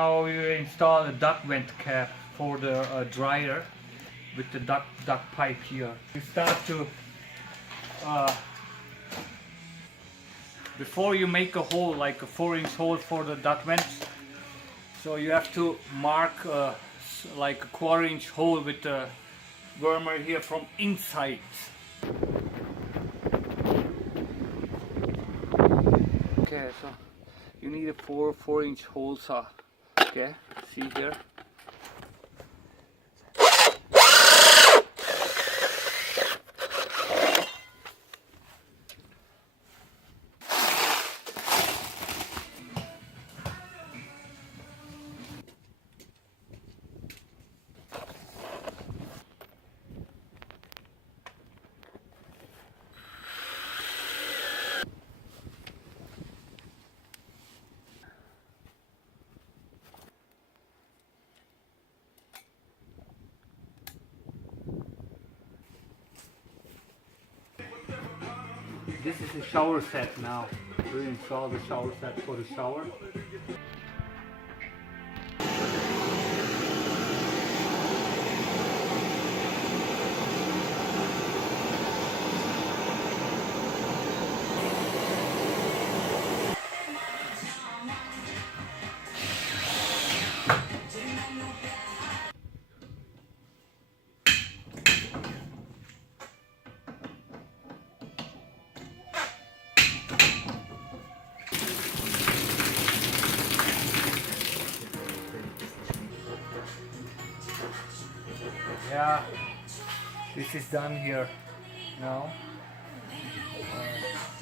Now we install a duct vent cap for the dryer with the duct pipe here. We start to before you make a hole, like a 4-inch hole for the duct vents, so you have to mark like a 1/4-inch hole with the wormer here from inside. Okay, so you need a 4-inch hole saw. Okay, see here. This is the shower set now. We install the shower set for the shower. Yeah, this is done here now.